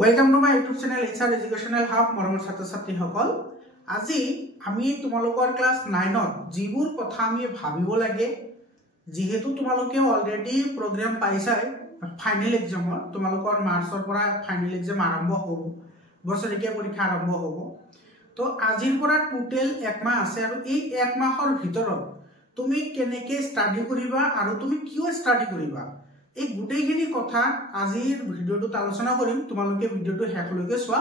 Welcome to my YouTube channel HR Educational Hub মৰমৰ ছাত্ৰ-ছাত্ৰী সকল আজি আমি তোমালোকৰ ক্লাস 9 ত জিবুৰ কথা আমি ভাবিব লাগে যেহেতু তোমালোকে অলৰেডি প্ৰগ্ৰাম পাইছাই ফাইনাল এক্সামৰ তোমালোকৰ মাৰ্চৰ পৰা ফাইনাল এক্সাম আৰম্ভ হ'ব বছৰীয়া পৰীক্ষা আৰম্ভ হ'ব তো আজিৰ পৰা টোটাল এক মাহ আছে আৰু এই এক মাহৰ ভিতৰত তুমি কেনেকৈ ষ্টাডি কৰিবা আৰু তুমি কিয় ষ্টাডি কৰিবা এই গুটেইখিনি কথা আজিৰ ভিডিওটো আলোচনা কৰিম তোমালোকে ভিডিওটো হেকলৈকে চোৱা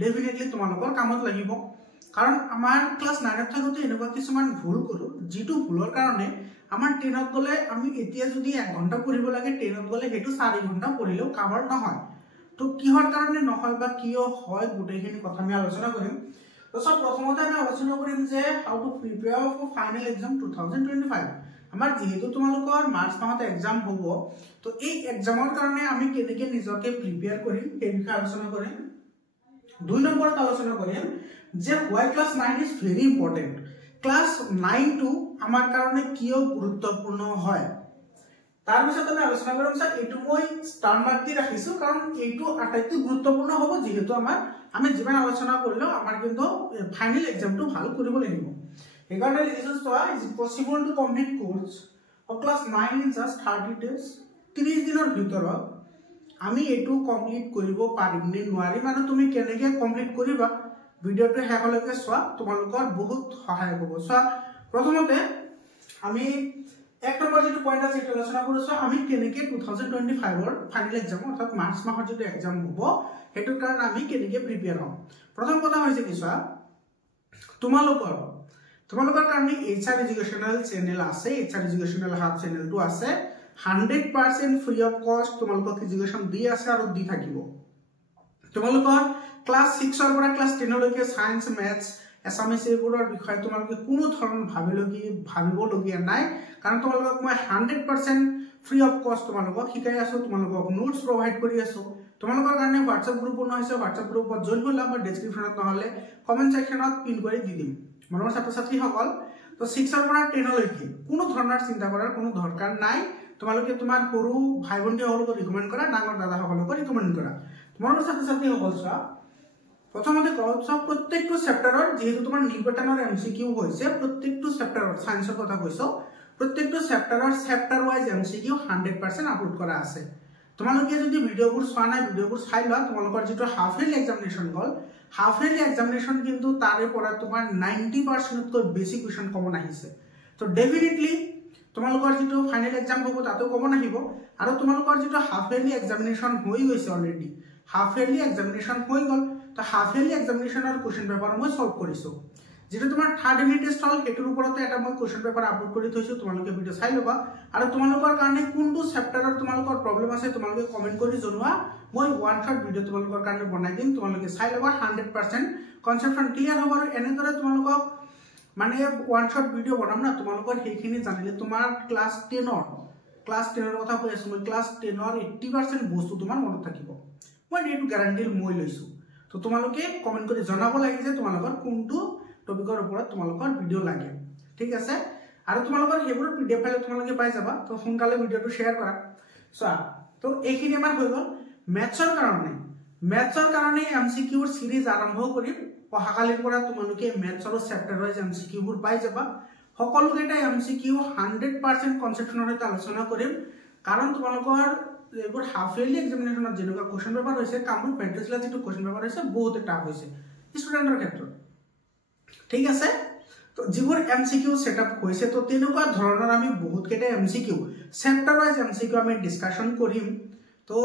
ডেফিনেটলি তোমালোকৰ কামত লাগিব কাৰণ আমাৰ ক্লাস 9 ত থাকোতে এনেকুৱা কিছুমান ভুল কৰো যেটো ভুলৰ কাৰণে আমাৰ 10 ত গলে আমি এতিয়া যদি 1 ঘন্টা পঢ়িব লাগে 10 ত গলে হেতু 4 ঘন্টা পঢ়িলেও কভাৰ নহয় তো কিহৰ কাৰণে নহয় বা কিয় হয় গুটেইখিনি কথা আমি আলোচনা কৰিম তো সব প্ৰথমতে আমি আলোচনা কৰিম যে how to prepare for final exam 2025 আমাৰ যেহেতু তোমালোকৰ মাৰ্চ মাহত এক্সাম হ'ব তো এই এক্সামৰ কাৰণে আমি কেনেকৈ নিজকে প্ৰিপেয়াৰ কৰিম এই বিষয়ে আলোচনা কৰিম দুই নম্বৰত আলোচনা কৰিম যে why class 9 is very important class 9 to আমাৰ কাৰণে কিয় গুৰুত্বপূৰ্ণ হয় তাৰ পিছত আমি আলোচনা কৰিম স্যাৰ এটো মই ষ্টাৰ মাৰ্ক দি ৰাখিছো কাৰণ এটো আটাইতকৈ গুৰুত্বপূৰ্ণ হ'ব যেহেতু আমি যিমান আলোচনা কৰিলো আমাৰ কিন্তু ফাইনাল এক্সামটো ভাল কৰিব লাগিব Regarding reasons to is it possible to complete course of class 9 in just 30 days 30 দিনৰ ভিতৰত আমি এটো কমপ্লিট কৰিব পাৰিম নে নোৱাৰিম আৰু তুমি কেনেকৈ কমপ্লিট কৰিবা ভিডিওটো হেকলৈকে চোৱা তোমালোকৰ বহুত সহায় হ'ব চোৱা প্ৰথমতে আমি এক নম্বৰ যেটো পইণ্ট আছে এটা আলোচনা কৰিছো আমি কেনেকৈ 2025 ৰ ফাইনাল এক্সাম অৰ্থাৎ মাৰ্চ মাহৰ যেটো এক্সাম হ'ব হেতু কাৰণ আমি কেনেকৈ প্ৰিপেয়াৰ হ'ম প্ৰথম কথা হৈছে কি চোৱা তোমালোকৰ কাৰণে HR এডুকেশনাল চেনেল আছে HR এডুকেশনাল হাব চেনেলটো আছে 100% ফ্ৰী অফ কষ্ট তোমালোকক এডুকেশন দি আছে আৰু দি থাকিব তোমালোকৰ ক্লাস 6 ৰ পৰা ক্লাস 10 লৈকে সায়েন্স ম্যাথছ এছামিছ এইবোৰৰ বিষয়ে তোমালোকে কোনো ধৰণৰ ভাবিবলগীয়া নাই কাৰণ তোমালোকক মই 100% ফ্ৰী অফ কষ্ট তোমালোকক শিকাই আছো তোমালোকক নোটস প্ৰভাইড কৰি আছো তোমালোকৰ কাৰণে WhatsApp গ্ৰুপ বনোৱা হৈছে WhatsApp গ্ৰুপত জয়েন হৈ লবা ডেসক্ৰিপচনত নহলে কমেন্ট সেকশনত পিন কৰি দি দিম মনৰ ছাত্ৰ-ছাত্ৰী সকল তো 6 ৰ পৰা 10 লৈকে কোনো ধৰণৰ চিন্তা কৰাৰ কোনো দৰকাৰ নাই তোমালোকে তোমাৰ সৰু ভাই ভণ্টি সকলক ৰিকমেন্ড কৰা ডাঙৰ দাদা সকলক ৰিকমেন্ড কৰা মনৰ ছাত্ৰ-ছাত্ৰী সকল চোৱা প্ৰথমতে কোৱা প্ৰত্যেকটো চেপ্টাৰৰ যেহেতু তোমাৰ নিৰ্বাচনৰ এমসিকিউ হৈছে প্ৰত্যেকটো চেপ্টাৰৰ সায়েন্সৰ কথা কৈছো প্ৰত্যেকটো চেপ্টাৰৰ চেপ্টাৰ ওয়াইজ এমসিকিউ 100% আপলোড কৰা আছে তোমালোকে যদি ভিডিওবোৰ চোৱা নাই ভিডিওবোৰ চাই লোৱা তোমালোকৰ যেটো হাফ ইয়াৰলি এক্সামিনেশন গল হাফ ইয়াৰলি এক্সামিনেশন কিন্তু তাৰে পৰা তোমাৰ 90% তকৈ বেছি কোৱেশ্চন কমন আহিছে তো ডেফিনেটলি তোমালোকৰ যেটো ফাইনাল এক্সাম হ'ব তাতেও কমন আহিব আৰু তোমালোকৰ যেটো হাফ ইয়াৰলি এক্সামিনেশন হৈ গৈছে অলৰেডি হাফ ইয়াৰলি এক্সামিনেশন হৈ গল তো হাফ ইয়াৰলি এক্সামিনেশনৰ কোৱেশ্চন পেপাৰ মই সলভ কৰিছো যেটো তোমাৰ থাৰ্ড ইউনিট টেষ্ট হল হেতুৰ ওপৰতে এটা মই কোৱেশ্চন পেপাৰ আপলোড কৰি থৈছো তোমালোকে ভিডিও চাই লবা আৰু তোমালোকৰ কাৰণে কোনটো চেপ্টাৰৰ তোমালোকৰ প্ৰবলেম আছে তোমালোকে কমেন্ট কৰি জনোৱা মই ওৱান শট ভিডিও তোমালোকৰ কাৰণে বনাই দিম তোমালোকে চাই লবা 100% কনসেপচন ক্লিয়াৰ হ'ব আৰু এনেদৰে তোমালোকক মানে ওৱান শট ভিডিও বনাম না তোমালোকৰ সেইখিনি জানিলে তোমাৰ ক্লাস 10 ৰ কথা কৈ আছো মই ক্লাস 10 ৰ 80% বস্তু তোমাৰ মনত থাকিব মই এইটো গ্যাৰান্টি মই লৈছো তো তোমালোকে কমেন্ট কৰি জনাব লাগে যে তোমালোকৰ কোনটো টপিকৰ ওপৰত তোমালোকৰ ভিডিও লাগে ঠিক আছে আৰু তোমালোকৰ হেবোৰ পিডিএফ ফাইল তোমালোকে পাই যাবা তো সোনকালে ভিডিওটো শেয়াৰ কৰা চোৱা তো এইখিনি আমাৰ হৈ গল ম্যাথছৰ কাৰণে এমসিকিউৰ সিৰিজ আৰম্ভ কৰিম পহাকালিৰ পৰা তোমালোকে ম্যাথছৰ চেপ্টাৰ ওয়াইজ এমসিকিউবোৰ পাই যাবা সকলো কেইটা এমসিকিউ 100% কনসেপচনৰ এটা আলোচনা কৰিম কাৰণ তোমালোকৰ এইবোৰ হাফ ইয়াৰলি এক্সামিনেশনত যেনেকুৱা কোৱেশ্চন পেপাৰ হৈছে কামৰূপ মেট্ৰিক্সলা যেটো কোৱেশ্চন পেপাৰ হৈছে বহুত টাফ হৈছে ষ্টুডেন্টৰ ক্ষেত্ৰত ঠিক আছে তো যিবোৰ এমসিকিউ সেটআপ হৈছে তো তেনেকুৱা ধৰণৰ আমি বহুত কেইটা এমসিকিউ চেপ্টাৰ ওয়াইজ এমসিকিউ আমি ডিসকাশন কৰিম তো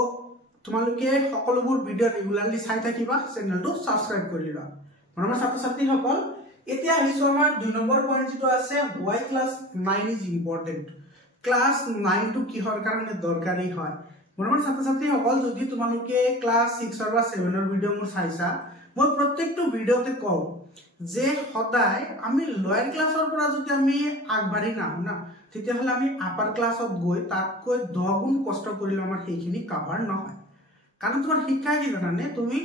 তোমালোকে সকলোবোৰ ভিডিও ৰেগুলাৰলি চাই থাকিবা চেনেলটো সাবস্ক্ৰাইব কৰি লোৱা মনৰ ছাত্ৰ-ছাত্ৰী সকল এতিয়া আহিছো আমাৰ 2 নম্বৰ পইণ্ট যেটো আছে why class 9 is important class 9 টু কিহৰ কাৰণে দৰকাৰী হয় মনৰ ছাত্ৰ-ছাত্ৰী সকল যদি তোমালোকে ক্লাস 6 বা 7 ৰ ভিডিও মোৰ চাইছা মই প্ৰত্যেকটো ভিডিওতে কও যে সদায় আমি লয়াৰ ক্লাসৰ পৰা যদি আমি আগবাঢ়ি নাও না তেতিয়া হলে আমি আপাৰ ক্লাসত গৈ তাতকৈ 10 গুণ কষ্ট কৰিলে আমাৰ সেইখিনি কভাৰ নহয় কাৰণ তোমাৰ শিক্ষা কি জানানে তুমি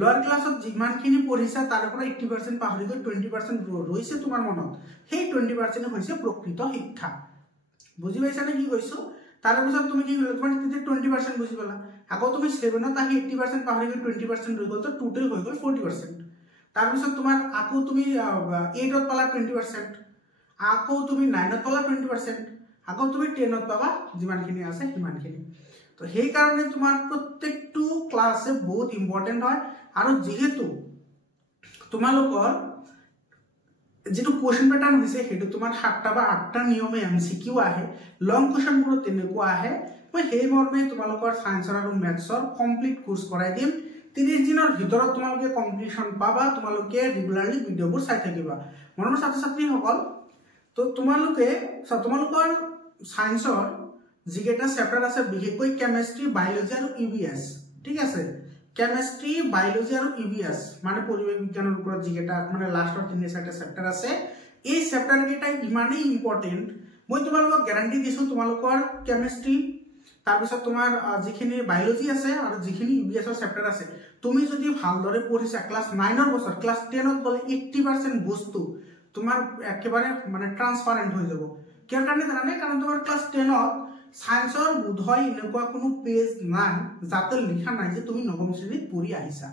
লয়াৰ ক্লাসত যিমানখিনি পঢ়িছা তাৰ পৰা 80% পাহৰি গৈ 20% ৰৈছে তোমাৰ মনত সেই 20% হৈছে প্ৰকৃত শিক্ষা বুজি পাইছানে কি কৈছো তাৰ পিছত তুমি কি কৰিলা তোমাৰ 20% বুজি পালা আকৌ তুমি 7ত আহি 80% পাহৰি গৈ 20% হৈ গ'ল তো টোটাল হৈ গ'ল 40%। তাৰপিছত তোমাৰ আকৌ তুমি 8ত পালা 20%, আকৌ তুমি 9ত পালা 20%, আকৌ তুমি 10ত পাবা যিমানখিনি আছে সিমানখিনি। তো সেই কাৰণে তোমাৰ প্ৰত্যেকটো ক্লাছে বহুত ইম্পৰ্টেন্ট হয়। আৰু যেহেতু তোমালোকৰ যেটো কোৱেশ্চন প্যাটাৰ্ন হৈছে সেইটো তোমাৰ 7টা বা 8টা নিয়মে এমসিকিউ আহে, লং কোৱেশ্চনবোৰ তেনেকুৱা আহে। মই সেই মৰ্মে তোমালোকৰ সায়েন্সৰ আৰু মেথছৰ কমপ্লিট কোৰ্স কৰাই দিম। 30 দিনৰ ভিতৰত তোমালোকে কমপ্লিটন পাবা। তোমালোকে ৰেগুলাৰলি ভিডিঅ'বোৰ চাই থাকিবা। মৰমৰ ছাত্ৰ-ছাত্ৰীসকল, তো তোমালোকৰ সায়েন্সৰ যিকেইটা চেপ্টাৰ আছে বিশেষকৈ কেমিষ্ট্ৰি, বায়োলজি আৰু ইভিএছ, ঠিক আছে, কেমিষ্ট্ৰি, বায়োলজি আৰু ইভিএছ মানে পৰিৱেশ বিজ্ঞানৰ ওপৰত যিকেইটা মানে লাষ্টৰ 3-4টা চেপ্টাৰ আছে, এই চেপ্টাৰ কেইটা ইমানেই ইম্পৰ্টেন্ট। মই তোমালোকক গ্যাৰান্টি দিছো তোমালোকৰ কেমিষ্ট্ৰি, তাৰপিছত তোমাৰ যিখিনি বায়োলজি আছে আৰু যিখিনি ইভিএছৰ চেপ্টাৰ আছে, তুমি যদি ভালদৰে পঢ়িছা ক্লাছ 9ৰ বছৰ ক্লাছ 10ত গলে 80% বস্তু তোমাৰ একেবাৰে মানে ট্ৰান্সপাৰেন্ট হৈ যাব। কিয় কাৰণে জানানে? কাৰণ তোমাৰ ক্লাছ 10ত সায়েন্সৰ বোধহয় এনেকুৱা কোনো পেজ নাই যাতে লিখা নাই যে তুমি নৱম শ্ৰেণীত পঢ়ি আহিছা।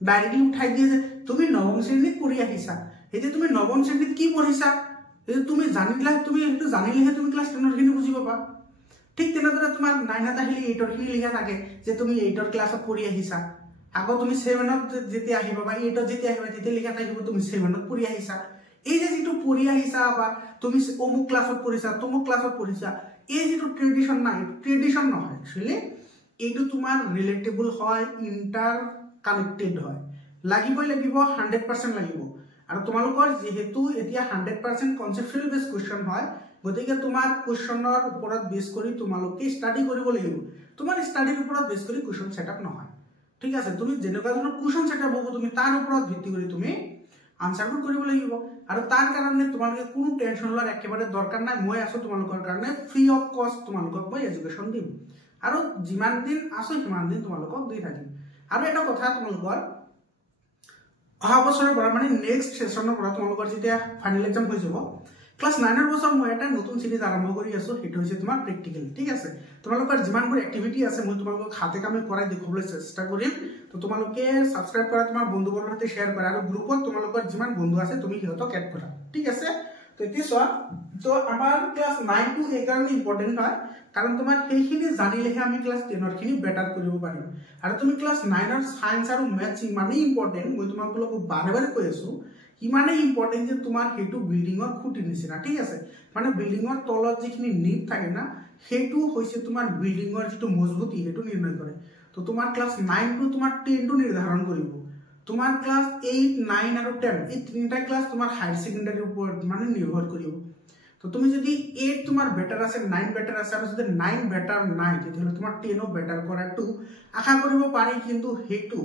ডাইৰেক্টলি উঠাই দিয়ে যে তুমি নৱম শ্ৰেণীত পঢ়ি আহিছা। এতিয়া তুমি নৱম শ্ৰেণীত কি পঢ়িছা এই তুমি জানিলেহে তুমি ক্লাছ 10ৰ খিনি বুজি পাবা। ঠিক তেনেদৰে তোমাৰ 9ত আহিলে 8ৰ খিনি লিখা থাকে যে তুমি 8ৰ ক্লাছত পঢ়ি আহিছা। আকৌ তুমি 7ত যেতিয়া আহিবা বা 8ত যেতিয়া আহিবা তেতিয়া লিখা থাকিব তুমি 7ত পঢ়ি আহিছা। এই যে যেটো পঢ়ি আহিছা বা তুমি অমুক ক্লাছত পঢ়িছা, তমুক ক্লাছত পঢ়িছা, এই যেটো ট্ৰেডিশন নাই, ট্ৰেডিশন নহয়, একচুয়ালি এইটো তোমাৰ ৰিলেটেবল হয়, ইন্টাৰ কানেক্টেড হয়। লাগিবই লাগিব, 100% লাগিব। আৰু তোমালোকৰ যেহেতু এতিয়া 100% কনসেপচুৱেল বেস কোৱেশ্চন হয়, গতিকে তোমাৰ কোৱেশ্চনৰ ওপৰত বেস কৰি তোমালোকে ষ্টাডি কৰিব লাগিব। তোমাৰ ষ্টাডিৰ ওপৰত বেস কৰি কোৱেশ্চন সেটআপ নহয়, ঠিক আছে। তুমি যেনেকুৱা ধৰণৰ কোৱেশ্চন সেটআপ হ'ব তুমি তাৰ ওপৰত ভিত্তি কৰি তুমি আনসাৰবোৰ কৰিব লাগিব। আৰু তাৰ কাৰণে তোমালোকে কোনো টেনশন লোৱাৰ একেবাৰে দৰকাৰ নাই। মই আছো তোমালোকৰ কাৰণে, ফ্ৰী অফ কষ্ট তোমালোকক মই এডুকেশ্যন দিম। আৰু যিমান দিন আছো সিমান দিন তোমালোকক দি থাকিম। আৰু এটা কথা, তোমালোকৰ অহা বছৰৰ পৰা মানে নেক্সট সেশনৰ পৰা তোমালোকৰ যেতিয়া ফাইনেল এক্সাম হৈ যাব, ক্লাছ 9ৰ বছৰ মই এটা নতুন সিৰিজ আৰম্ভ কৰি আছো, সেইটো হৈছে তোমাৰ প্ৰেক্টিকেল, ঠিক আছে। তোমালোকৰ যিমানবোৰ এক্টিভিটি আছে মই তোমালোকক হাতে কামে কৰাই দেখুৱাবলৈ চেষ্টা কৰিম। তো তোমালোকে সাবস্ক্ৰাইব কৰা, তোমাৰ বন্ধুবৰ্গৰ সৈতে শেয়াৰ কৰা, আৰু গ্ৰুপত তোমালোকৰ যিমান বন্ধু আছে তুমি সিহঁতক এড কৰা, ঠিক আছে। তো এতিয়া চোৱা, তো আমাৰ ক্লাছ 9 টু এই কাৰণে ইম্পৰ্টেন্ট হয় কাৰণ তোমাৰ সেইখিনি জানিলেহে আমি ক্লাছ 10ৰ খিনি বেটাৰ কৰিব পাৰিম। আৰু তুমি ক্লাছ 9ৰ সায়েন্স আৰু মেথছ ইমানেই ইম্পৰ্টেন্ট, মই তোমালোকক বাৰে বাৰে কৈ আছো, ইমানেই ইম্পৰ্টেন্ট যে তোমাৰ সেইটো বিল্ডিঙৰ খুঁটিৰ নিচিনা, ঠিক আছে। মানে বিল্ডিঙৰ তলত যিখিনি নীড থাকে না, সেইটো হৈছে তোমাৰ বিল্ডিঙৰ যিটো মজবুতি সেইটো নিৰ্ণয় কৰে। তো তোমাৰ ক্লাছ 9 টু তোমাৰ 10 টো নিৰ্ধাৰণ কৰিব। তোমাৰ ক্লাছ 8, 9 আৰু 10 এই তিনিটা ক্লাছ তোমাৰ হায়াৰ সেকেন্ডাৰীৰ ওপৰত মানে নিৰ্ভৰ কৰিব। তো তুমি যদি 8 তোমাৰ বেটাৰ আছে, 9 বেটাৰ আছে, আৰু যদি 9 বেটাৰ নাই তেতিয়াহ'লে তোমাৰ 10ও বেটাৰ কৰাটো আশা কৰিব পাৰি। কিন্তু সেইটো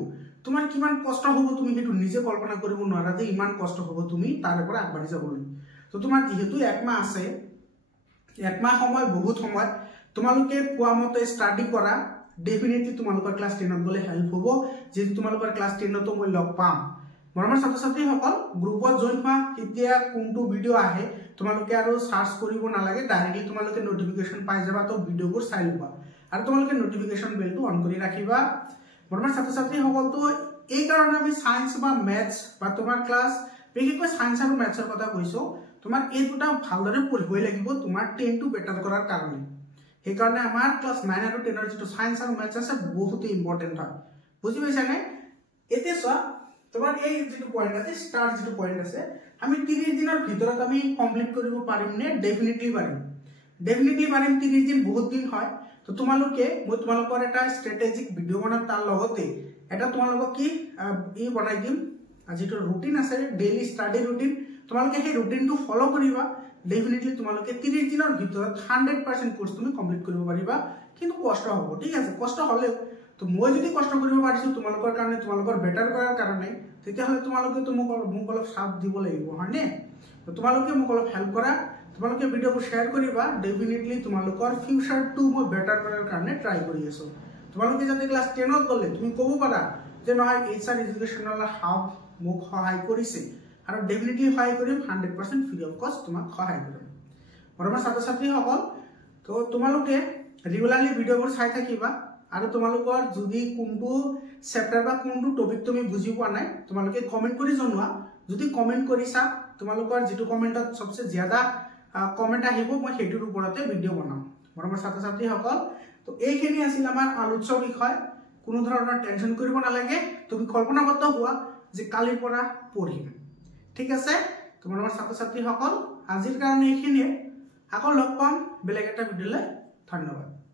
তোমাৰ কিমান কষ্ট হ'ব তুমি সেইটো নিজে কল্পনা কৰিব নোৱাৰা যে ইমান কষ্ট হ'ব তুমি তাৰ পৰা আগবাঢ়ি যাবলৈ। তো তোমাৰ যেহেতু একমাহ আছে, একমাহ সময় বহুত সময়, তোমালোকে কোৱা মতে ষ্টাডি কৰা। ডেফিনেটলি তোমালোকৰ ক্লাছ 10ত গলে হেল্প হ'ব, যেহেতু তোমালোকৰ ক্লাছ 10তো মই লগ পাম। মৰমৰ ছাত্ৰ-ছাত্ৰীসকল, গ্ৰুপত জইন হোৱা, কেতিয়া কোনটো ভিডিঅ' আহে তোমালোকে আৰু সাৰ্চ কৰিব নালাগে, ডাইৰেক্টলি তোমালোকে নটিফিকেশন পাই যাবা। তো ভিডিঅ'বোৰ চাই ল'বা আৰু তোমালোকে নটিফিকেশন বেলটো অন কৰি ৰাখিবা। মৰমৰ ছাত্ৰ-ছাত্ৰীসকল, তো এই কাৰণে আমি সায়েন্স বা মেথছ বা তোমাৰ ক্লাছ বিশেষকৈ সায়েন্স আৰু মেথছৰ কথা কৈছো, তোমাৰ এই দুটা ভালদৰে পঢ়িবই লাগিব তোমাৰ 10 টো বেটাৰ কৰাৰ কাৰণে। সেই কাৰণে আমাৰ ক্লাছ 9 আৰু 10ৰ যিটো সায়েন্স আৰু মেথছ আছে বহুত ইম্পৰ্টেন্ট হয়, বুজি পাইছা নে? এতিয়া চোৱা, তোমাৰ এই যেটো পয়েন্ট আছে, স্টাৰ যেটো পয়েন্ট আছে, আমি 30 দিনৰ ভিতৰত আমি কমপ্লিট কৰিব পাৰিম নে? ডেফিনেটলি পাৰিম, ডেফিনেটলি পাৰিম। 30 দিন বহুত দিন হয়। তো তোমালোকে, মই তোমালোকৰ এটা স্ট্ৰেটেজিক ভিডিঅ' বনাম, তাৰ লগতে এটা তোমালোকক কি ই বনাই দিম, যেটো ৰুটিন আছে, ডেইলি ষ্টাডি ৰুটিন, তোমালোকে সেই ৰুটিনটো ফলো কৰিবা। ডেফিনেটলি তোমালোকে 30 দিনৰ ভিতৰত 100% কোৰ্স তুমি কমপ্লিট কৰিব পাৰিবা। কিন্তু কষ্ট হ'ব, ঠিক আছে, কষ্ট হ'লেও তো মই যদি কষ্ট কৰিব পাৰিছো তোমালোকৰ কাৰণে, তোমালোকৰ বেটাৰ কৰাৰ কাৰণে, তেতিয়াহ'লে তোমালোকে তো মোক অলপ সাথ দিব লাগিব, হয়নে? তো তোমালোকে মোক অলপ হেল্প কৰা, তোমালোকে ভিডিঅ'বোৰ শ্বেয়াৰ কৰিবা। ডেফিনেটলি তোমালোকৰ ফিউচাৰটো মই বেটাৰ কৰাৰ কাৰণে ট্ৰাই কৰি আছো। তোমালোকে যাতে ক্লাছ 10ত গ'লে তুমি ক'ব পাৰা যে নহয় HR এডুকেশ্যনেল হাব মোক সহায় কৰিছে, আৰু ডেফিনেটলি সহায় কৰিম, 100% ফ্ৰী অফ কষ্ট তোমাক সহায় কৰিম। মৰমৰ ছাত্ৰ-ছাত্ৰীসকল, তো তোমালোকে ৰেগুলাৰলি ভিডিঅ'বোৰ চাই থাকিবা আৰু তোমালোকৰ যদি কোনটো চেপ্টাৰ বা কোনটো টপিক তুমি বুজি পোৱা নাই তোমালোকে কমেন্ট কৰি জনোৱা যদি কমেন্ট কৰিছা তোমালোকৰ যেটো কমেন্টত সবচে জ্যাদা কমেন্ট আহিব মই হেতুৰ ওপৰতে ভিডিও বনাম মৰমৰ ছাত্ৰ ছাত্ৰী সকল তো এইখিনি আছিল আমাৰ আলোচ্য বিষয় কোনো ধৰণৰ টেনশন কৰিব নালাগে তুমি কল্পনাবদ্ধ হোৱা যে কালিৰ পৰা পঢ়িম ঠিক আছে তোমালোকৰ ছাত্ৰ ছাত্ৰী সকল আজিৰ কাৰণে এইখিনি আকৌ লগ পাম বেলেগ এটা ভিডিঅ'লৈ ধন্যবাদ